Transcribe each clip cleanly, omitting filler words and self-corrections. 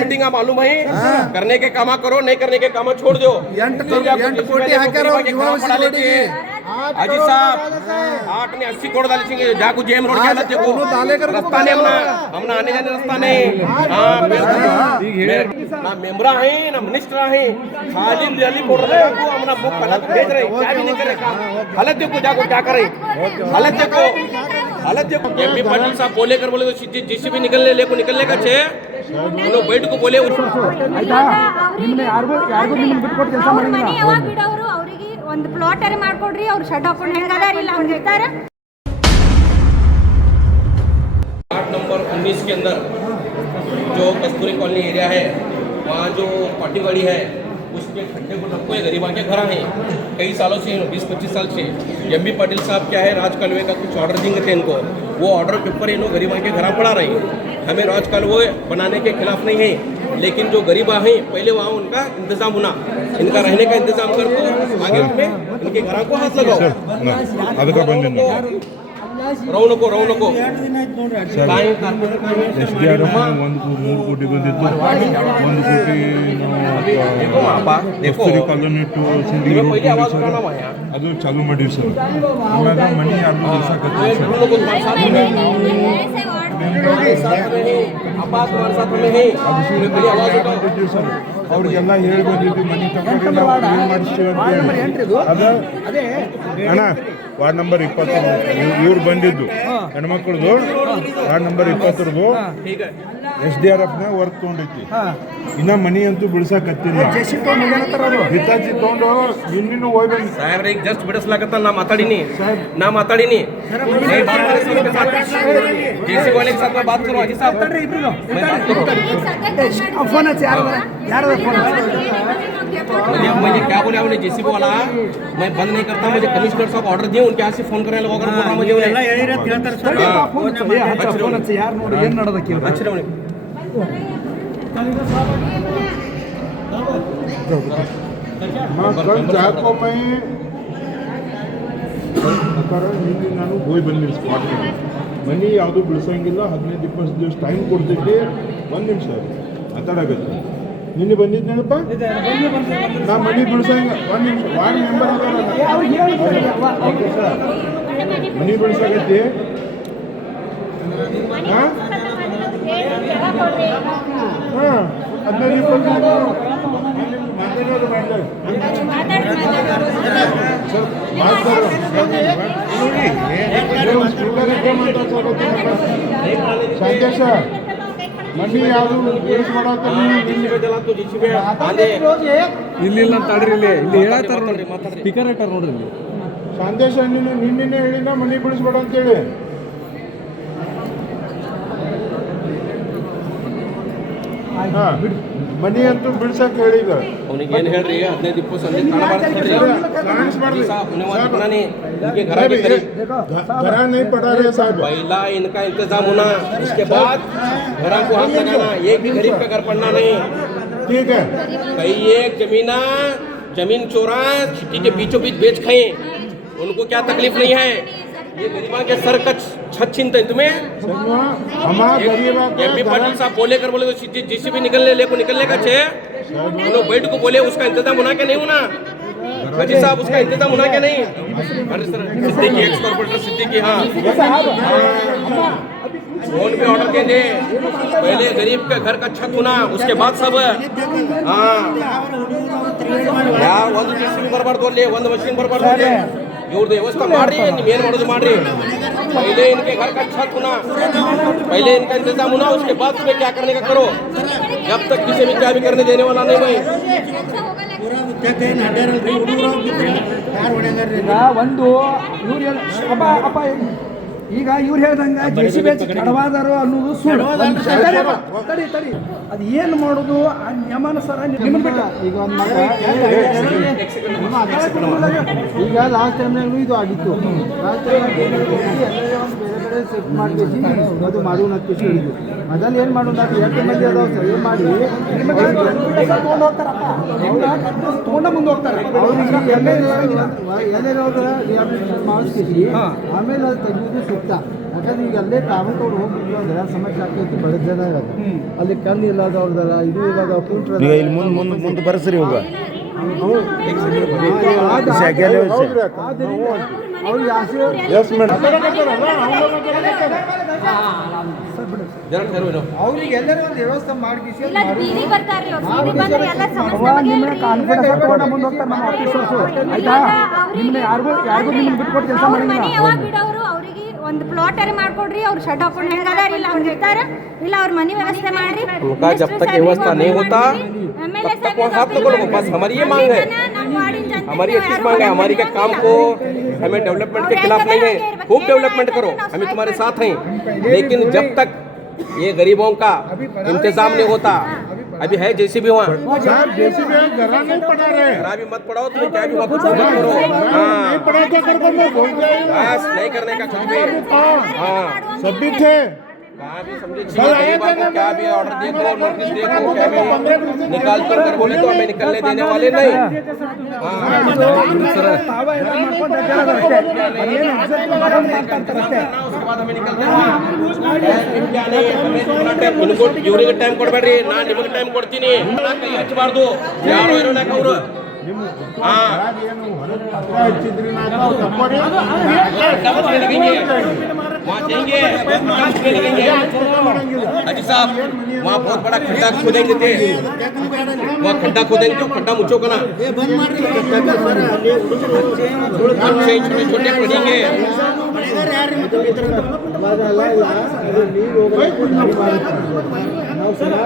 Meeting मालूम है करने के काम करो नहीं करने के काम छोड़ दो हाजी साहब 8 ने 80 करोड़ डाले चाहिए जाकू जेम रोड के देखो रास्ता नहीं हमने आने जाने रास्ता नहीं ना मेंबरा है ना मिनिस्टर है खाली दिल्ली कोड रहे को हमने बुक गलत भेज रहे क्या भी नहीं करे हालत देखो जाको क्या करे हालत देखो एमपी पाटिल साहब बोले कर बोले तो जीसीबी निकलने का छे उन्होंने बैठ को बोले ಒಂದು ಪ್ಲಾಟ್ ಅರೆ ಮಾಡ್ಕೊಡ್ರಿ ಅವ್ರು ಶೆಡ್ ಹಾಕೊಂಡು ಹೆಂಗದಾರ ಇಲ್ಲ ಅವ್ರು ಹೇಳ್ತಾರೆ 8 नंबर 19 के अंदर जो कस्तूरी कॉलोनी एरिया है वहाँ जो पाटीवाड़ी है उसके खड्डे को ढको है गरीबा के घर हैं कई सालों से 20-25 साल से एमबी पाटिल साहब क्या है राज कालवे का कुछ ऑर्डर देंगे थे इनको वो ऑर्डर पेपर इन्हों गरीबा के घर पड़ा रही हमें राज कालवे बनाने के खिलाफ नहीं है लेकिन जो गरीबा हैं पहले वहाँ उनका इंतजाम होना इनका रहने का इंतजाम कर दो आगे में इनके घरों को हाथ लगाओ रौनको कोटी ಬಂದಿತ್ತು 1 ಕೋಟಿ ಕಾಲೋನಿ ಟು ಅದು ಚಾಲೂ ಮಾಡಿವಿ ಸರ್ ಆಮೇಲೆ ಮನಿ ಯಾರು ಸರ್ ಅವ್ರಿಗೆಲ್ಲ ಹೇಳಿ ಬಂದಿದ್ವಿ ಮನಿ ತಗೊಂಡು ಮಾಡಿಸ್ತೀವಿ ಅದ ಅಣ್ಣ ವಾರ್ಡ್ ನಂಬರ್ 20 ಇವ್ರು ಬಂದಿದ್ದು ಹೆಣ್ಮಕ್ಳದು ವಾರ್ಡ್ ನಂಬರ್ 20 SDRF ನ ವರ್ಕ್ ತೊಗೊಂಡೈತಿ ಇನ್ನ ಮನಿ ಅಂತೂ ಬಿಡ್ಸಕತ್ತಿಲ್ಲ ಹಿತಾಚಿ ತಗೊಂಡು ಇನ್ನಿನ್ನು ಹೋಗಿ ಸಾಹೇಬ್ರ ಈಗ ಜಸ್ಟ್ ಬಿಡಿಸ್ಲಾಕತ್ತ ನಾ ಮಾತಾಡಿನಿ जेसी वाले के साथ में बात करो हाजी साहब मैं बात करो फोन है यार फोन मुझे क्या बोले आपने जेसी वाला मैं बंद नहीं करता मुझे कमिश्नर साहब ऑर्डर दिए उनके यहाँ से फोन करने लगा बोल रहा मुझे फोन है यार ನೋಡಿ ಏನು ನಡೆದಕ್ಕೆ अच्छा ಜಾಕೋ ಮೈ ನಾನು ಹೋಗಿ ಬಂದಿನಿ ಸ್ಪಾಟ್ಗೆ ಮನಿ ಯಾವುದು ಬಿಡಿಸಂಗಿಲ್ಲ 15-20 ದಿವಸ ಟೈಮ್ ಕೊಡ್ತಿದ್ದೆ 1 ನಿಮಿಷ ಮಾತಾಡಕತ್ತೆ ನಿನ್ನೆ ಬಂದಿದ್ದೇನಪ್ಪ ನಾ ಮನಿ ಬಿಡಿಸಂಗ 1 ನಿಮಿಷ ವಾರ್ಡ್ ಮೆಂಬರ್ ಓಕೆ ಸರ್ ಮನಿ ಬಿಡಿಸಾಗತ್ತೆ ಹಾಂ 15-20 सर ಸಂದೇಶ ಮನಿ ಯಾವುದು ಯೂಸ್ ಇಲ್ಲ ತಡ್ರಿ ಇಲ್ಲಿ ಹೇಳತ್ತಾರ ನೋಡ್ರಿ ಸ್ಪೀಕರ್ ಇಟ್ಟಾರ ನೋಡ್ರಿ ಇಲ್ಲಿ ಸಂದೇಶ ನಿನ್ನೆ ಹೇಳಿದ ಮನಿ ಬಿಡಿಸ್ಬೇಡ ಅಂತೇಳಿ ಮನಿ ಅಂತೂ ಬಿಡ್ಸಕ್ ಹೇಳಿದ ಅವನಿಗೆ ಏನು ಹೇಳ್ರಿ 15-20 ಸಂಜೆ घर नहीं पड़ा रहे साहब पहला इनका इंतजाम होना उसके बाद घरों को हाथ लगाना एक भी गरीब का घर पड़ना नहीं ठीक है कई एक जमीन चोरा सिटी के बीचों बीच बेच खाए उनको क्या तकलीफ नहीं है ये गरीबा के सर का छत छीनते हैं तुम्हें एमपी पाटिल साहब बोले कर बोले तो जीसीबी निकलने का छे उन्होंने बैठ को बोले उसका इंतजाम होना क्या नहीं होना हाजी साहब उसका इंतजाम होना क्या नहीं अरे sir Siddiqui x corporator Siddiqui हाँ फोन पे ऑर्डर के दे पहले गरीब के घर का छत होना उसके बाद सब हाँ यार ಒಂದು जीसीबी बर्बाद बोले ಒಂದು मशीन बर्बाद बोले ಇವ್ರದ್ದು ವ್ಯವಸ್ಥೆ ಮಾಡ್ರಿ ನೀವೇನು ಮಾಡೋದು ಮಾಡ್ರಿ पहले इनके घर का छत होना पहले इनका इंतजाम होना उसके बाद तुम्हें क्या करने का करो जब तक किसी भी क्या भी करने देने वाला नहीं भाई ಒಂದು ಈಗ ಇವ್ರು ಹೇಳ್ದಂಗೆ JCB ಕಡವಾದರು ಅನ್ನೋದು ಸುಳ್ಳು ತಡಿ ಅದು ಏನು ಮಾಡೋದು ನಿಯಮಾನುಸಾರ ಈಗ ಈಗ ಲಾಸ್ಟ್ ಟೈಮ್ನಾಗೂ ಇದು ಆಗಿತ್ತು ಲಾಸ್ಟ್ ಟೈಮ್ ಬೇರೆ ಬೇರೆ ಸೆಟ್ ಮಾಡ್ಬೇಕು ಅದು ಮಾಡೋಣ ಅಂತ ಹೇಳಿದ್ದು ಅದನ್ನು ಏನು ಮಾಡೋಣ ಅದು 2 ಮಂದಿ ಅದಾವ ಸರಿ ಮಾಡಿ ತೊಗೊಂಡು ಹೋಗ್ತಾರಪ್ಪ ತೊಗೊಂಡ ಮುಂದೆ ಹೋಗ್ತಾರೆ ಅವ್ರಿಗೆ ಎಲ್ಲೇ ಮಾಡಿಸ್ತೀವಿ ಆಮೇಲೆ ಅದು ತೆಗೆಯೋದು ಸೂಕ್ತ ಯಾಕಂದ್ರೆ ಈಗ ಅಲ್ಲೇ ಕಾಮಕವ್ರು ಹೋಗ್ಬಿಟ್ಟು ಅಂದ್ರೆ ಸಮಸ್ಯೆ ಆಗ್ತೈತಿ ಬಡ ಜನ ಇರೋದು ಅಲ್ಲಿ ಕಣ್ಣು ಇಲ್ಲದವ್ರದಲ್ಲ ಇದು ಇಲ್ಲದ ಕುಂಟ್ರ ಈಗ ಇಲ್ಲಿ ಮುಂದೆ ಬರ್ಸ್ರಿ ಹೋಗ ಅವ್ರಿಗೆ ಆಸೆ ಎಸ್ ಮೇಡಮ್ ಅವ್ರಿಗೆ ಎಲ್ಲರೂ ಒಂದು ವ್ಯವಸ್ಥೆ ಮಾಡಿಸಿ ಇಲ್ಲ ಬೀದಿ ಬರ್ತಾರ್ರಿ ಅವ್ರು ಬೀದಿ ಬಂದ್ರೆ ಎಲ್ಲ ಸಮಸ್ಯೆ ಬಗೆಹರಿರಿ. ಅವ್ರ ಮನೆ ಯಾವಾಗ ಬಿಡೋರು ಅವ್ರಿಗೆ ಒಂದು ಪ್ಲಾಟ್ ಅರೆ ಮಾಡ್ಕೊಡ್ರಿ ಅವ್ರು ಶೆಡ್ ಹಾಕೊಂಡು ಹೆಂಗದಾರ ಇಲ್ಲ ಅವ್ರು ಇರ್ತಾರ ಇಲ್ಲ ಅವ್ರ ಮನೆ ವ್ಯವಸ್ಥೆ ಮಾಡ್ರಿ उनका जब तक व्यवस्था नहीं होता तब तक वो हाथ पकड़ो बस हमारी ये मांग है हमारी अच्छी मांग है हमारी के काम को हमें डेवलपमेंट के खिलाफ नहीं है खूब डेवलपमेंट करो हमें तुम्हारे साथ हैं लेकिन जब तक ये गरीबों का इंतजाम नहीं होता अभी है जैसे भी वहाँ साहब जैसे भी घरा नहीं पड़ा रहे खराब भी मत पढ़ाओ तुम क्या भी मत करो हाँ पढ़ा तो कर मैं बोल गया बस नहीं करने का कुछ भी हाँ सब भी थे कहाँ भी समझे क्या भी ऑर्डर देखो नोटिस देखो क्या भी निकाल कर बोले तो हमें निकलने देने वाले नहीं उसके बाद हमें निकलते इनको ಇವ್ರಿಗೆ ಟೈಮ್ ಕೊಡಬೇಡ್ರಿ ನಾನು ನಿಮಗೆ ಟೈಮ್ ಕೊಡ್ತೀನಿ ಕೈ ಹಚ್ಚಬಾರ್ದು ಯಾರು ಇರೋಣಕ್ಕೆ ಅವರು ಹಚ್ಚಿದ್ರಿ ನಾವು ತಪ್ಪರಿ वहाँ जाएंगे हाजी साहब वहाँ बहुत बड़ा खड्डा खोदेंगे थे वहाँ खड्डा खोदेंगे तो खड्डा मुझो का ना छोटे छोटे पड़ेंगे ನಾವು ಸುಮಾರು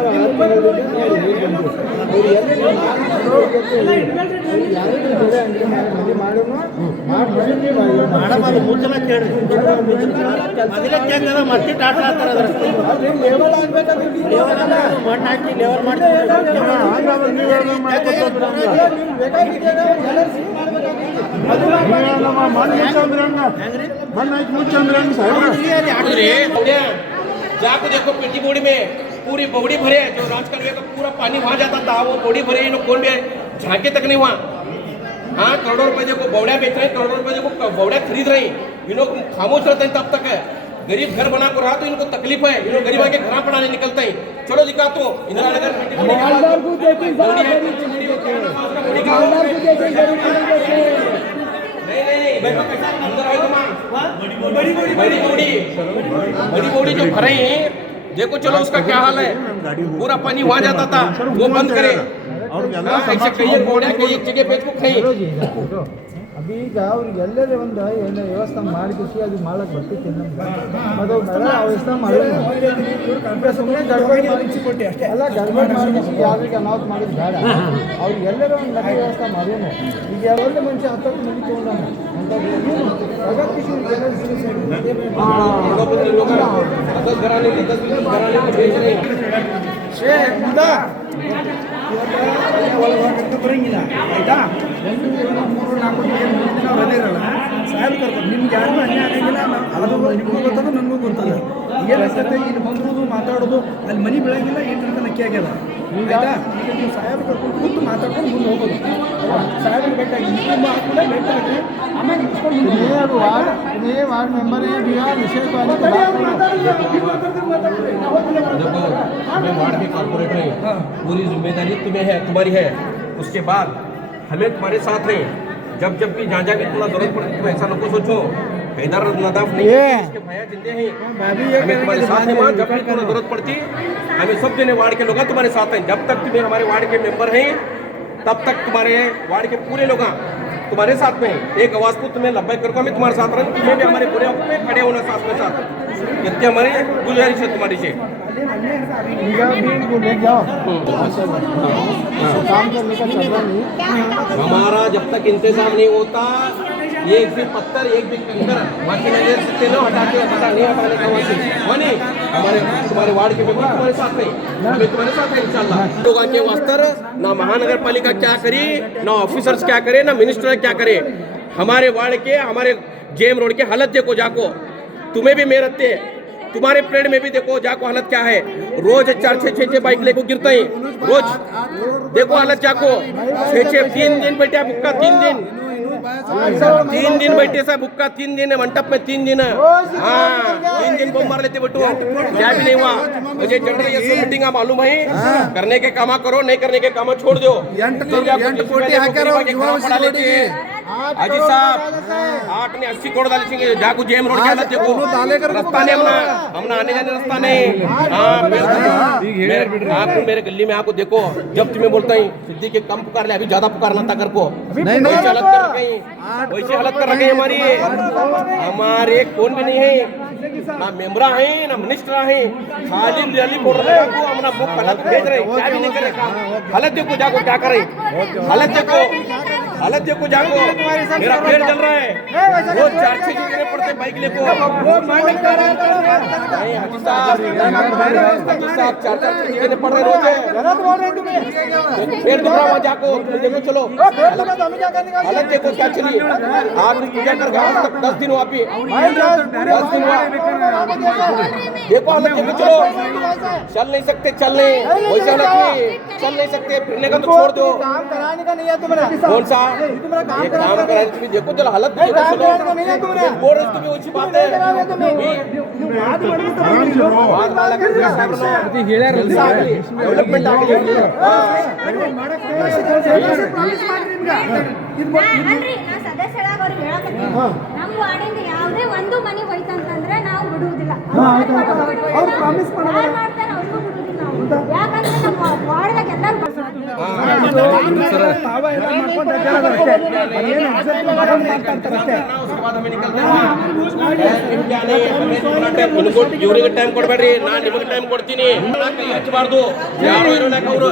6 जाको देखो पेटी बोड़ी में पूरी बौड़ी भरे जो राजकन्या का पूरा पानी वहाँ जाता था वो बौड़ी भरे इन लोग कौन भी झांके तक नहीं वहाँ हाँ करोड़ों रुपए देखो बौड़िया बेच रहे हैं करोड़ों रुपए देखो बौड़िया खरीद रहे हैं इन लोग खामोश रहते हैं तब तक है गरीब घर बना कर रहा तो इनको तकलीफ है इन लोग गरीब आके घर पढ़ाने निकलते हैं चलो दिखा तो इंदिरा नगर बड़ी बड़ी जो भरे हैं देखो चलो उसका क्या हाल है पूरा पानी वहाँ जाता था वो बंद करे ऐसे कई कोड़े कई जगह पे कहीं ಅभी ಈಗ ಅವ್ರಿಗೆ ಎಲ್ಲರೇ ಒಂದು ಏನೋ ವ್ಯವಸ್ಥೆ ಮಾಡಿಸಿ ಅದು ಮಾಡಕ್ಕೆ ಬರ್ತಿತ್ತು ಅದು ಬೇಡ ವ್ಯವಸ್ಥೆ ಮಾಡೋದು ಸುಮ್ಮನೆ ಗಡ್ಬಡಿ ಅಲ್ಲ ಗಡ್ಬಡಿ ಮಾಡಿಸಿ ಯಾರಿಗೆ ಅನಾಹುತ ಮಾಡೋದು ಬೇಡ ಅವ್ರಿಗೆ ಎಲ್ಲರೂ ಒಂದು ಮನೆ ವ್ಯವಸ್ಥೆ ಮಾಡೋನು ಈಗ ಒಂದು ಮನುಷ್ಯ 10 ಮಂದಿ ತೊಗೊಂಡಾನ ಅಂತ ಒಳಗೆ ಬರಂಗಿಲ್ಲ ಆಯ್ತಾ 1 2 3 4 ದಿನ ರಜೆ ಇರಲ್ಲ ಸಾಹೇಬ್ ಕರ್ಕೊಂಡು ನಿಮ್ಗೆ ಯಾರಿಗೂ ಅನ್ಯಾಯ ಆಗಂಗಿಲ್ಲ ಅದು ನಿಮಗೂ ಗೊತ್ತದ ನನಗೂ ಗೊತ್ತದ ಏನಾಗ್ತದೆ ಇಲ್ಲಿ ಬಂದ್ರೋದು ಮಾತಾಡೋದು ಅಲ್ಲಿ ಮನೆ ಬೆಳಗಿಲ್ಲ ಏನ್ರಂತ ನಕ್ಕಿ ಆಗ್ಯದ ಆಯ್ತಾ ಈಗ ನೀವು ಸಾಹೇಬ್ ಕರ್ಕೊಂಡು ಕೂತು ಮಾತಾಡ್ಕೊಂಡು ಮುಂದೆ ಹೋಗೋದು ಸಾಹೇಬ್ರ ಬೇಕಾಗಿ ನಿಮ್ಮ ಕೂಡ ಬೇಕಾಗಿ ಆಮೇಲೆ ಇಟ್ಕೊಂಡು वार्ड मेंबर है बिहार विषय को देखो हमें वार्ड के कॉर्पोरेटर हैं पूरी जिम्मेदारी तुम्हें है तुम्हारी है उसके बाद हमें तुम्हारे साथ हैं जब जब भी जहाँ जहाँ तुम्हारा जरूरत पड़ती तुम ऐसा लोग सोचो इधर नदाफ नहीं है इसके भैया जिंदे हैं हमें तुम्हारे साथ हैं वहाँ जब भी तुम्हें जरूरत पड़ती हमें सब जने वार्ड के लोग तुम्हारे साथ हैं जब तक तुम्हें हमारे वार्ड के मेंबर हैं तब तक तुम्हारे वार्ड के पूरे लोग तुम्हारे साथ में एक आवाज को तुम्हें लब्बैक करके हमें तुम्हारे साथ रहेंगे तुम्हें भी हमारे पूरे वक्त में खड़े होना साथ में साथ इतनी हमारी गुजारिश है तुम्हारी से ಈಗ ನೀವು ले जाओ काम करने का चल रहा नहीं हमारा जब तक इंतजाम नहीं होता एक भी पत्थर एक भी कंकर बाकी नजर से न हटाते पता नहीं हटाने का वैसे हो नहीं हमारे तुम्हारे वार्ड के मेंबर तुम्हारे साथ नहीं हमें तुम्हारे साथ है इंशाल्लाह लोगों के वास्ते ना महानगर पालिका क्या करे ना ऑफिसर्स क्या करे ना मिनिस्टर क्या करे हमारे वार्ड के हमारे जेम रोड के हालत देखो जाको तुम्हें भी मेहनत है तुम्हारे प्लेट में भी देखो जाको हालत क्या है रोज 4-6 बाइक लेको गिरते हैं रोज देखो हालत जाको 6-3 दिन बैठा बुक्का 3 दिन तीन दिन बैठे साहब बुक्का 3 दिन है मंडप में 3 दिन है हाँ 3 दिन बम मार लेते बेटू क्या भी नहीं हुआ मुझे जनरल ये सब मीटिंग मालूम है करने के कामा करो नहीं करने के कामा छोड़ दो अजी साहब 8 ने 80 करोड़ डाले सिंगे जाकू जेम रोड के देखो रास्ता नहीं हमने आने जाने रास्ता नहीं हाँ आपको मेरे गली में आपको देखो जब तुम्हें बोलता हूँ सिद्धि के कम पुकार ले अभी ज्यादा पुकारना था कर को वैसे हालत कर रखी वैसे हालत कर रखी हमारे कौन भी नहीं है ना मेम्बरा है ना मिनिस्टर है खाली रैली बोल रहे हैं हमारा बुक हालत भेज रहे क्या भी नहीं करेगा हालत देखो जाको क्या करे हालत देखो जाको मेरा पेड़ चल रहा है वो 4-6 जगह पड़ते बाइक लेको वो मालिक कर रहा है हाजी साहब 4-4 जगह पड़ रहे रोज पेड़ दुख रहा वहाँ जाको देखो चलो हालत देखो क्या चली आप पूजा कर आज तक 10 दिन हुआ 10 दिन हुआ देखो हालत देखो चलो चल नहीं सकते चल नहीं वैसे हालत में चल नहीं सकते फिरने का तो छोड़ दो कौन सा ये काम कर रहे तुम्हें देखो चलो हालत देखो चलो बोल रहे तुम्हें अच्छी बात है डेवलपमेंट आगे ಅಲ್ರಿ ನಾ ಸದಸ್ಯರಾಗ ಅವ್ರಿಗೆ ಹೇಳಕತ್ತೀನಿ ನಮ್ಮ ವಾರ್ಡಿಂದ ಯಾವುದೇ ಒಂದು ಮನೆ ಹೋಯ್ತಂತಂದ್ರೆ ನಾವು ಬಿಡುವುದಿಲ್ಲ ಅವ್ರು ಪ್ರಾಮಿಸ್ ಮಾಡ್ತಾರೆ ಅವ್ರಿಗೂ ಬಿಡುವುದಿಲ್ಲ ನಾವು ಯಾಕಂದ್ರೆ ನಮ್ಮ ವಾರ್ಡ್ದಾಗ ಎಲ್ಲರೂ ಇವ್ರಿಗೆ ಟೈಮ್ ಕೊಡ್ಬೇಡ್ರಿ ನಾನ್ ನಿಮಗೆ ಟೈಮ್ ಕೊಡ್ತೀನಿ ಕೈ ಹಚ್ಚಬಾರ್ದು ಯಾರು ಇರೋಣಕ ಅವರು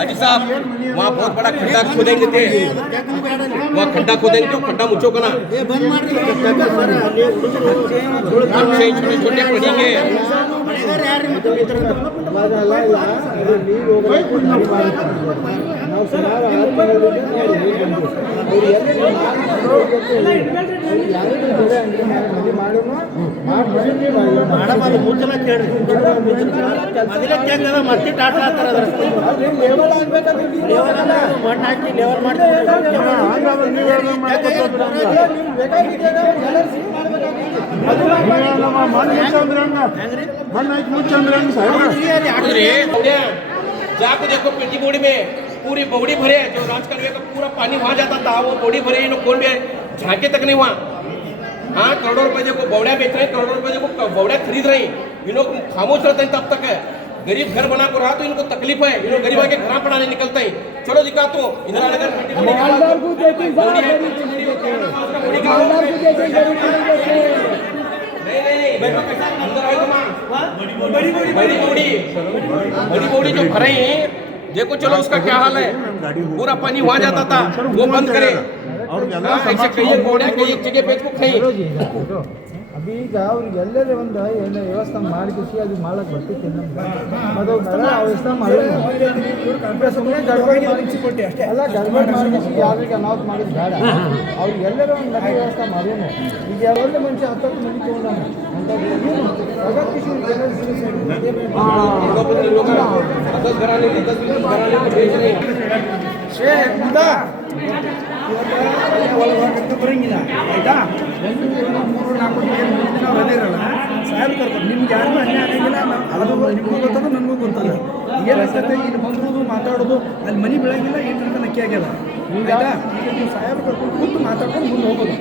अजी साहब वहाँ बहुत बड़ा खड्डा खोदेंगे थे वहाँ खड्डा खोदेंगे तो खड्डा मुझो का ना अच्छे छोटे पड़ेंगे ಮತ್ತೆ ಟಾಟಾ ಮಣ್ಣು ಹಾಕಿ ಲೆವೆಲ್ जाको देखो पेटी बोड़ी में पूरी बौड़ी भरे जो राजकालवे का पूरा पानी वहाँ जाता था वो बौड़ी भरे इन लोग कौन भी झांके तक नहीं वहाँ हाँ करोड़ों रुपए देखो बौड़िया बेच रहे हैं करोड़ों रुपए देखो बौड़िया खरीद रहे हैं इन लोग खामोश रहते हैं तब तक है गरीब घर बना को रहा तो इनको तकलीफ है इन लोग गरीब के घर पढ़ाने निकलते हैं चलो दिखा तो इंदिरा नगर बड़ी बौड़ी जो भरे हैं देखो चलो उसका क्या हाल है पूरा पानी वहाँ जाता था वो बंद करे ऐसे कई बौड़िया कई जगह बेच को खाई ಅಭಿ ಈಗ ಅವ್ರಿಗೆ ಎಲ್ಲರೇ ಒಂದು ಎಲ್ಲ ವ್ಯವಸ್ಥೆ ಮಾಡಿಸಿ ಅದು ಮಾಡಕ್ಕೆ ಬರ್ತಿತ್ತು ನಮ್ಗೆ ಅದು ವ್ಯವಸ್ಥೆ ಮಾಡಿ ಸುಮ್ಮನೆ ಗಡ್ಬಡಿ ಅಲ್ಲ ಗಡ್ಬಡಿ ಮಾಡಿಸಿ ಯಾರಿಗೆ ಅನಾಹುತ ಮಾಡಿದ್ದು ಬೇಡ ಅವ್ರಿಗೆ ಎಲ್ಲರೂ ಒಂದು ಮನೆ ವ್ಯವಸ್ಥೆ ಮಾಡೇನು ಈಗ ಒಳ್ಳೆ ಮನುಷ್ಯ 10 ಮಂದಿ ತೊಗೊಂಡ ಬರಂಗಿಲ್ಲ ಆಯ್ತಾ 1 2 3 4 ದಿನ ರಜೆ ಇರಲ್ಲ ಸಾಹೇಬ್ ಕರ್ಕೊಂಡು ನಿಮ್ಗೆ ಯಾರಿಗೂ ಅನ್ಯಾಯ ಆಗಂಗಿಲ್ಲ ಅದು ನಿಮಗೂ ಗೊತ್ತದ ನನಗೂ ಗೊತ್ತದ ಏನಾಗ್ತದೆ ಇಲ್ಲಿ ಬಂದ್ರೋದು ಮಾತಾಡೋದು ಅಲ್ಲಿ ಮನೆ ಬೆಳಗಿಲ್ಲ ಏನು ಅಂತ ನಕ್ಕಿ ಆಗ್ಯದ ಆಯ್ತಾ ಈಗ ನೀವು ಸಾಹೇಬ್ ಕರ್ಕೊಂಡು ಕೂತು ಮಾತಾಡ್ಕೊಂಡು ಮುಂದೆ ಹೋಗೋದು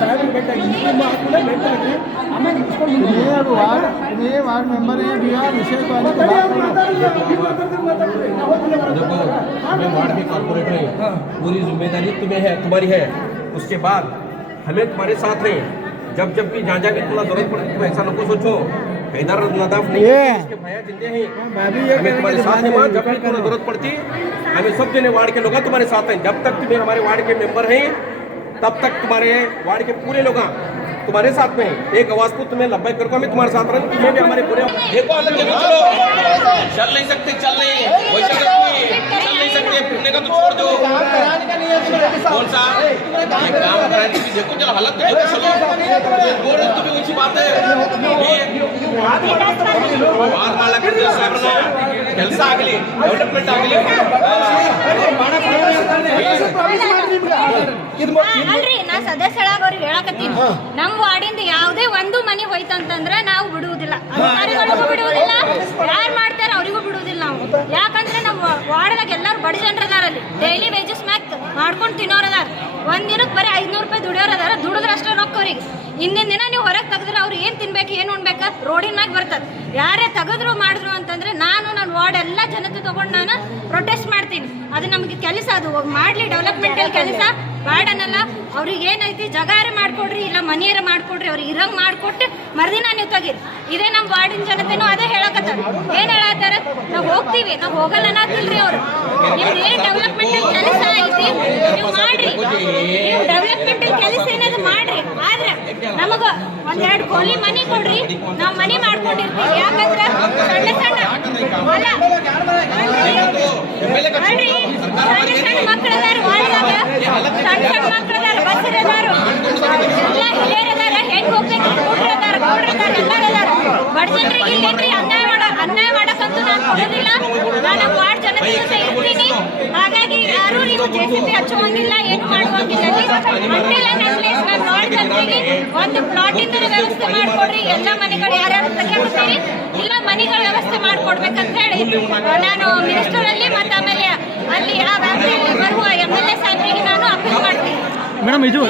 ಸಾಹೇಬ್ರ ಭೇಟಿಯಾಗಿ ನಿಮ್ಮ ಹಾಕಿದ್ರೆ ಭೇಟಿಯಾಗಿ ಆಮೇಲೆ ಇಸ್ಕೊಂಡು ಮುಂದೆ वार्ड मेंबर है विषय देखो हमें वार्ड के कॉर्पोरेटर हैं पूरी जिम्मेदारी तुम्हें है तुम्हारी है उसके बाद हमें तुम्हारे साथ हैं जब जब भी जहाँ जाके तुम्हें जरूरत पड़ती तुम ऐसा लोगों सोचो इधर नदाफ नहीं है इसके भैया जिंदे हैं हमें तुम्हारे साथ हैं वहाँ जब भी तुम्हें जरूरत पड़ती हमें सब जने वार्ड के लोग तुम्हारे साथ हैं जब तक तुम्हें हमारे वार्ड के मेंबर हैं तब तक तुम्हारे वार्ड के पूरे लोग तुम्हारे साथ में है। एक आवाज को तुम्हें लब्बैक करके हमें तुम्हारे साथ रहना, तुम्हें भी हमारे पूरे देखो अलग देखो, चलो चल नहीं सकते, चल नहीं वैसा चल नहीं सकते, फिरने का तो छोड़ दो। कौन सा एक काम कराए तो देखो, चलो हालत तो देखो, चलो बोल रहे तो भी ऊंची बात है। बात माला करते साहब ना ಕೆಲಸ ಆಗಲಿ ಡೆವಲಪ್ಮೆಂಟ್ ಆಗಲಿ ಅಲ್ರಿ ನಾ ಸದಸ್ಯರಾಗ ಅವ್ರಿಗೆ ಹೇಳಕತ್ತೀನಿ, ನಮ್ಮ ವಾರ್ಡಿಂದ ಯಾವುದೇ ಒಂದು ಮನೆ ಹೋಯ್ತಂತಂದ್ರೆ ನಾವು ಬಿಡುವುದಿಲ್ಲ, ಅಧಿಕಾರಿಗಳಿಗೂ ಬಿಡುವುದಿಲ್ಲ, ಯಾರು ಮಾಡ್ತಾರೆ ಅವರಿಗೂ ಬಿಡುವುದಿಲ್ಲ ನಾವು. ಯಾಕಂದ್ರೆ ನಮ್ಮ ವಾರ್ಡ್ದಾಗ ಎಲ್ಲರೂ ಬಡ ಜನರು ಅದಾರ, ಅಲ್ಲಿ ಡೈಲಿ ವೇಜಸ್ ಮ್ಯಾಕ್ ಮಾಡ್ಕೊಂಡು ತಿನ್ನೋರು ಅದಾರ, ಒಂದಿನಕ್ಕೆ ಬರೀ 500 ರೂಪಾಯಿ ದುಡಿಯೋರು ಅದಾರ, ದುಡಿದ್ರೆ ಅಷ್ಟೇ ರೊಕ್ಕ ಅವ್ರಿಗೆ. ಇಂದಿನ ದಿನ ನೀವು ಹೊರಗೆ ತೆಗೆದ್ರೆ ಅವ್ರು ಏನು ತಿನ್ಬೇಕು ಏನು ಉಣ್ಬೇಕು ರೋಡಿನ ಮ್ಯಾಗ ಬರ್ತದೆ. ಯಾರೇ ತೆಗೆದ್ರು ಮಾಡಿದ್ರು ಅಂತಂದ್ರೆ ನನ್ನ ವಾರ್ಡ್ ಎಲ್ಲ ಜನತೆ ತಗೊಂಡು ನಾನು ಪ್ರೊಟೆಸ್ಟ್ ಮಾಡ್ತೀನಿ. ಅದು ನಮಗೆ ಕೆಲಸ, ಅದು ಮಾಡಲಿ ಡೆವಲಪ್ಮೆಂಟಲ್ ಕೆಲಸ ಮಾಡನಲ್ಲ. ಅವ್ರಿಗೆ ಏನೈತಿ ಜಗಾರೆ ಮಾಡ್ಕೊಡ್ರಿ, ಇಲ್ಲ ಮನೆಯರ ಮಾಡ್ಕೊಡ್ರಿ, ಅವ್ರಿಗೆ ಇರಂಗ್ ಮಾಡ್ಕೊಟ್ಟು ಮರ್ದಿನ ನೀವು ತೆಗೀರಿ. ಇದೇ ನಮ್ಮ ವಾರ್ಡಿನ ಜನತೆನೂ ಅದೇ ಹೇಳಕತ್ತಾರ. ಏನು ಹೇಳತ್ತಾರ, ನಾವು ಹೋಗ್ತೀವಿ, ನಾವು ಹೋಗಲ್ಲ ಅನ್ನತ್ತಿಲ್ರಿ ಅವರು. ನಿಮ್ದು ಏನು ಡೆವಲಪ್ಮೆಂಟಲ್ ಕೆಲಸ ಐತಿ ನೀವು ಮಾಡ್ರಿ, ನೀವು ಡೆವಲಪ್ಮೆಂಟಲ್ ಕೆಲಸ ಏನಾದ್ರು ಮಾಡ್ರಿ, ಆದ್ರೆ ನಮಗ ಒಂದೆರಡು ಕೋಲಿ ಮನಿ ಕೊಡ್ರಿ, ನಾವು ಮನಿ ಮಾಡ್ಕೊಂಡಿರ್ತೀವಿ. ಯಾಕಂದ್ರೆ ಸಣ್ಣ ಸಣ್ಣ ಅಲ್ಲ ಅಲ್ರಿ, ಸಣ್ಣ ಸಣ್ಣ ಮಕ್ಕಳದಾರ ವಾರ್ಡ್ದಾಗ, ಸಣ್ಣ ಸಣ್ಣ ಮಕ್ಕಳದಾರ, ಬಸ್ಸರದಾರು, ಎಲ್ಲ ಹಿರಿಯರದಾರ, ಹೆಂಗ್ ಹೋಗ್ಬೇಕು ಕೂಡ್ರದಾರ, ಗೌಡ್ರದಾರ, ಎಲ್ಲರದಾರ. ಬಡ ಜನರಿಗೆ ಇಲ್ಲೇನ್ರಿ ಅನ್ಯಾಯ ಮಾಡಕ್ಕಂತೂ ನಾನು ಕೊಡೋದಿಲ್ಲ. ನಾನು ವಾರ್ಡ್ ಜನತೆ ಜೊತೆ ಇರ್ತೀನಿ. ಹಾಗಾಗಿ ಯಾರು ನೀವು JCB ಹಚ್ಚುವಂಗಿಲ್ಲ, ಏನು ಮಾಡುವಂಗಿಲ್ಲ. ನಾನು ವಾರ್ಡ್ ಜನತೆಗೆ ಒಂದು ಪ್ಲಾಟಿಂದ ವ್ಯವಸ್ಥೆ ಮಾಡ್ಕೊಡ್ರಿ, ಎಲ್ಲ ಮನೆಗಳು ಯಾರ್ಯಾರು ತೆಗೆದುತ್ತೀರಿ ಇಲ್ಲ ಮನೆಗಳ ವ್ಯವಸ್ಥೆ ಮಾಡ್ಕೊಡ್ಬೇಕಂತ ಹೇಳಿ ನಾನು ಮಿನಿಸ್ಟರ್ ಅಲ್ಲಿ ಮತ್ತೆ ಆಮೇಲೆ ಅಲ್ಲಿ ಆ ವ್ಯಾಪ್ತಿಯಲ್ಲಿ ಬರುವ MLA ಸಾಹೇಬರಿಗೆ ನಾನು ಅಪೀಲ್ ಮಾಡ್ತೀನಿ. ಮೇಡಮ್ ಇದು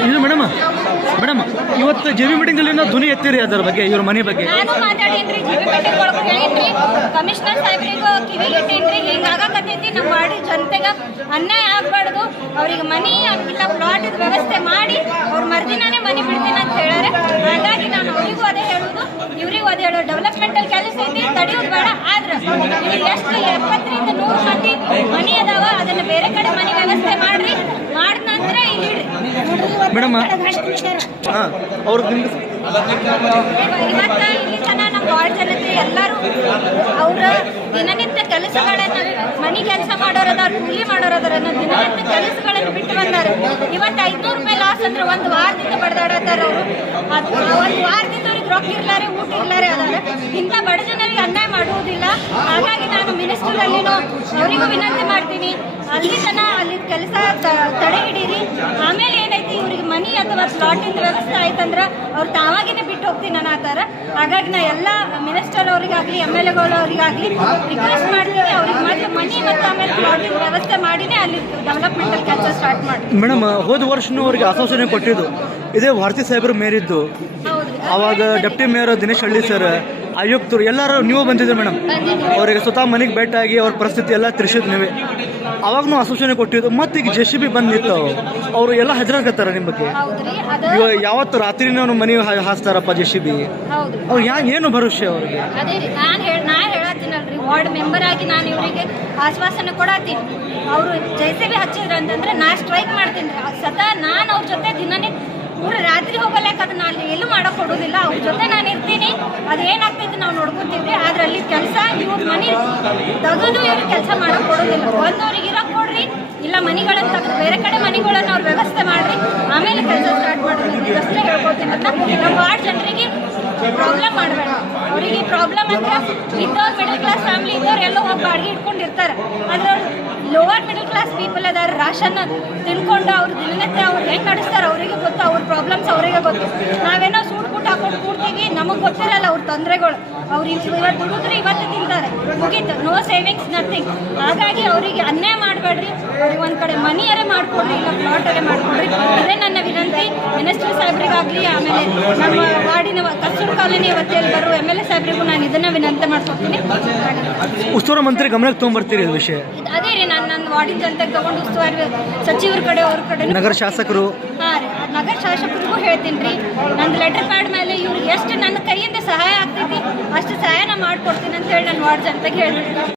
ಮೇಡಮ್ ಇವತ್ತು JB ಮೀಟಿಂಗಲ್ಲಿ ನಾವು ಧ್ವನಿ ಎತ್ತಿರಿ ಅದರ ಬಗ್ಗೆ, ಇವ್ರ ಮನೆ ಬಗ್ಗೆ ನಾನು ಮಾತಾಡೀನ್ರಿ, JB ಮೀಟಿಂಗ್ ಒಳಗೆ ಹೇಳಿನ್ರಿ, ಕಮಿಷನರ್ ಸಾಹೇಬ್ರಿಗೂ ಕಿವಿಗಿಟ್ಟೇನ್ರಿ. ಹಿಂಗಾಗತ್ತೈತಿ ನಮ್ಮ ವಾರ್ಡ್ ಜನತೆಗೆ ಅನ್ಯಾಯ ಆಗ್ಬಾರ್ದು, ಅವ್ರಿಗೆ ಮನಿ ಇಲ್ಲ ಪ್ಲಾಟ್ ವ್ಯವಸ್ಥೆ ಮಾಡಿ ಅವ್ರ ಮರ್ದಿನಾನೇ ಮನೆ ಬಿಡ್ತೀನಿ ಅಂತ ಹೇಳ್ಯಾರೆ. ಹಾಗಾಗಿ ನಾನು ಅವರಿಗೂ ಅದೇ ಹೇಳೋದು, ಇವ್ರಿಗೂ ಅದೇ ಹೇಳೋದು, ಡೆವಲಪ್ಮೆಂಟಲ್ ಕೆಲಸ ಐತಿ ತಡೆಯೋದು ಬೇಡ. ಆದ್ರೆ ಇಲ್ಲಿ ಎಷ್ಟು 70 ರಿಂದ 100 ಮಂದಿ ಮನಿ ಅದಾವ, ಅದನ್ನ ಬೇರೆ ಕಡೆ ಮನೆ ವ್ಯವಸ್ಥೆ ಮಾಡ್ರಿ, ಮಾಡಿದ ನಂತರ ಇಲ್ಲಿ ಮೇಡಮ್ ಅವ್ರ ಇವತ್ತ ಇಲ್ಲಿ ತನ ನಮ್ಮ ವಾರ್ಡ್ ಜನತೆ ಎಲ್ಲರೂ ಅವರ ದಿನನಿತ್ಯ ಕೆಲಸಗಳನ್ನು, ಮನಿ ಕೆಲಸ ಮಾಡೋರದಾರ, ಕೂಲಿ ಮಾಡೋರದಾರ, ದಿನನಿತ್ಯ ಕೆಲಸಗಳನ್ನು ಬಿಟ್ಟು ಬಂದಾರೆ. ಇವತ್ತು 500 ರೂಪಾಯಿ ಲಾಸ್ ಅಂದ್ರೆ ಒಂದು ವಾರದಿಂದ ಬಡ್ದಾಡತ್ತಾರ ಅವರು. ಒಂದು ವಾರದಿಂದ ಅವ್ರಿಗೆ ರೊಕ್ಕ ಇರ್ಲಾರೆ, ಊಟ ಇರ್ಲಾರೆ ಅದಾರ. ಇಂಥ ಬಡ ಜನರಿಗೆ ಅನ್ಯಾಯ ಮಾಡುವುದಿಲ್ಲ. ಹಾಗಾಗಿ ನಾನು ಮಿನಿಸ್ಟರ್ ಅಲ್ಲಿನೂ ಅವರಿಗೂ ವಿನಂತಿ ಮಾಡ್ತೀನಿ, ಅಲ್ಲಿ ತನ ಅಲ್ಲಿ ಕೆಲಸ ತಡೆ ಹಿಡೀರಿ. ಆಮೇಲೆ ಏನೈತಿ ಇವ್ರಿಗೆ ಮನಿ ಅಥವಾ ಪ್ಲಾಟಿಂದ ವ್ಯವಸ್ಥೆ ಆಯ್ತಂದ್ರೆ ಅವ್ರು ತಾವಾಗಿನೇ ಬಿಟ್ಟು ಹೋಗ್ತೀನಿ ಅನ್ನತ್ತಾರ. ಹಾಗಾಗಿ ನಾ ಎಲ್ಲ ಮಿನಿಸ್ಟರ್ ಅವರಿಗಾಗಲಿ MLAಗಳವರಿಗಾಗಲಿ ರಿಕ್ವೆಸ್ಟ್ ಮಾಡ್ತೀನಿ, ಅವ್ರಿಗೆ ಮೊದಲು ಮನಿ ಮತ್ತು ಆಮೇಲೆ ಪ್ಲಾಟಿಂದ ವ್ಯವಸ್ಥೆ ಮಾಡಿನೇ ಅಲ್ಲಿ ಡೆವಲಪ್ಮೆಂಟಲ್ ಕೆಲಸ ಸ್ಟಾರ್ಟ್ ಮಾಡಿ. ಮೇಡಮ್ ಹೋದ ವರ್ಷನೂ ಅವ್ರಿಗೆ ಆಶ್ವಾಸನೆ ಕೊಟ್ಟಿದ್ದು ಇದೇ ಭಾರತಿ ಸಾಹೇಬ್ರ ಮೇರಿದ್ದು. ಅವಾಗ ಡೆಪ್ಟಿ ಮೇಯರ್ ದಿನೇಶ್ ಹಳ್ಳಿ ಸರ್, ಆಯುಕ್ತರು ಎಲ್ಲರೂ ನೀವು ಬಂದಿದ್ರು ಮೇಡಮ್. ಅವರಿಗೆ ಸ್ವತಃ ಮನೆಗೆ ಭೇಟಿಯಾಗಿ ಅವ್ರ ಪರಿಸ್ಥಿತಿ ಎಲ್ಲ ತಿಳಿಸಿದ್ ನೀವೇ. ಅವಾಗೂ ಆಶ್ವಾಸನೆ ಕೊಟ್ಟಿದ್ದು. ಮತ್ತು ಈಗ JCB ಬಂದು ನಿಂತು ಅವರು ಎಲ್ಲ ಹಜರಾಕತ್ತಾರ ನಿಮ್ಮ ಬಗ್ಗೆ. ಇವಾಗ ಯಾವತ್ತು ರಾತ್ರಿನೂ ಮನೆ ಹಾಸ್ತಾರಪ್ಪ JCB, ಅವ್ರು ಏನು ಭರವಸೆ ಅವ್ರಿಗೆ? ಅದೇ ರೀ ನಾ ಹೇಳತ್ತೀನಲ್ರಿ, ವಾರ್ಡ್ ಮೆಂಬರ್ ಆಗಿ ನಾನು ಇವರಿಗೆ ಆಶ್ವಾಸನೆ ಕೊಡತ್ತೀನಿ. ಅವರು JCB ಹಚ್ಚಿದ್ರು ಅಂತಂದ್ರೆ ನಾ ಸ್ಟ್ರೈಕ್ ಮಾಡ್ತೀನಿ. ನಾನು ಅವ್ರ ಜೊತೆ ದಿನನೇ ಇವ್ರು ರಾತ್ರಿ ಹೋಗಲ್ಲ, ಅದನ್ನ ಅಲ್ಲಿ ಎಲ್ಲೂ ಮಾಡಕ್ ಕೊಡೋದಿಲ್ಲ. ಅವ್ರ ಜೊತೆ ನಾನು ಇರ್ತೀನಿ, ಅದೇನಾಗ್ತೈತಿ ನಾವು ನೋಡ್ಕೊತೀವಿ. ಆದ್ರೆ ಅಲ್ಲಿ ಕೆಲಸ ಇವ್ರ ಮನೆ ತೆಗೆದು ಇವ್ರಿಗೆ ಕೆಲಸ ಮಾಡಕ್ ಕೊಡೋದಿಲ್ಲ. ಒಂದವ್ರಿಗೆ ಇರಕ್ ಕೊಡ್ರಿ, ಇಲ್ಲ ಮನೆಗಳನ್ನು ತೆಗೆದು ಬೇರೆ ಕಡೆ ಮನೆಗಳನ್ನು ಅವ್ರ ವ್ಯವಸ್ಥೆ ಮಾಡ್ರಿ, ಆಮೇಲೆ ಕೆಲಸ ಸ್ಟಾರ್ಟ್ ಮಾಡೋದು ಅಷ್ಟೇ ಹೇಳ್ಕೊತೀನಿ. ನಮ್ಮ ವಾರ್ಡ್ ಜನರಿಗೆ ಪ್ರಾಬ್ಲಮ್ ಮಾಡಬೇಡ. ಅವರಿಗೆ ಪ್ರಾಬ್ಲಮ್ ಅಂದ್ರೆ ಇದ್ದವ್ರು ಮಿಡಲ್ ಕ್ಲಾಸ್ ಫ್ಯಾಮಿಲಿ ಇದ್ದವ್ರು ಎಲ್ಲೋ ಒಬ್ಬ ಅಡುಗೆ ಇಟ್ಕೊಂಡಿರ್ತಾರೆ. ಆದ್ರೆ ಲೋವರ್ ಮಿಡಲ್ ಕ್ಲಾಸ್ ಪೀಪಲ್ ಅದಾರ, ರಾಷನ್ ತಿನ್ಕೊಂಡು ಅವ್ರು ದಿನನಿತ್ಯ ಅವ್ರು ಹೆಂಗೆ ನಡೆಸ್ತಾರೆ ಅವರಿಗೆ ಗೊತ್ತು, ಅವ್ರ ಪ್ರಾಬ್ಲಮ್ಸ್ ಅವರಿಗೆ ಗೊತ್ತು. ನಾವೇನೋ ಸೂಟ್ ಬುಟ್ ಹಾಕೊಂಡು ಕೂಡ್ತೀವಿ, ನಮಗೆ ಗೊತ್ತಿರಲ್ಲ ಅವ್ರ ತೊಂದರೆಗಳು. ಅವ್ರು ಇವತ್ತು ದುಡಿದ್ರೆ ಇವತ್ತು ತಿಂತಾರೆ, ಮುಗೀತು, ನೋ ಸೇವಿಂಗ್ಸ್ ನಥಿಂಗ್. ಹಾಗಾಗಿ ಅವರಿಗೆ ಅನ್ಯಾಯ ಮಾಡಬೇಡ್ರಿ, ಅವ್ರಿಗೆ ಒಂದು ಕಡೆ ಮನಿಯರೇ ಮಾಡಿಕೊಡ್ರಿ, ಇಲ್ಲ ಪ್ಲಾಟರೇ ಮಾಡಿಕೊಡ್ರಿ. ಇದೇ ನನ್ನ ವಿನಂತಿ ಮಿನಿಸ್ಟರ್ ಸಾಹೇಬ್ರಿಗಾಗಲಿ, ಆಮೇಲೆ ನಮ್ಮ ವಾರ್ಡಿನ ಕಸ್ತೂರು ಕಾಲೋನಿ ವತಿಯಲ್ಲಿ ಬರುವ MLA ಸಾಹೇಬ್ರಿಗೂ ನಾನು ಇದನ್ನು ವಿನಂತಿ ಮಾಡ್ಕೊತೀನಿ. ಉಸ್ತುವಾರಿ ಮಂತ್ರಿ ಗಮನಕ್ಕೆ ತೊಗೊಂಡ್ಬರ್ತೀರಿ ಇದು ವಿಷಯ? ಅದೇ ರೀ, ನಾನು ನನ್ನ ವಾರ್ಡಿನ ಜನತೆಗೆ ತಗೊಂಡು ಉಸ್ತುವಾರಿ ಸಚಿವರ ಕಡೆ ಅವ್ರ ಕಡೆ, ನಗರ ಶಾಸಕರು, ಹಾಂ ರೀ, ನಗರ ಶಾಸಕರಿಗೂ ಹೇಳ್ತೀನಿ ರೀ. ನಂದು ಲೆಟರ್ ಪ್ಯಾಡ್ ಮೇಲೆ ಇವ್ರಿಗೆ ಎಷ್ಟು ನನ್ನ ಕೈಯಿಂದ ಸಹಾಯ ಆಗ್ತೈತಿ ಅಷ್ಟು ಸಹಾಯನ ಮಾಡ್ಕೊಡ್ತೀನಿ ಅಂತ ಹೇಳಿ ನಾನು ವಾರ್ಡ್ ಜನತೆಗೆ ಹೇಳ್ತೀನಿ.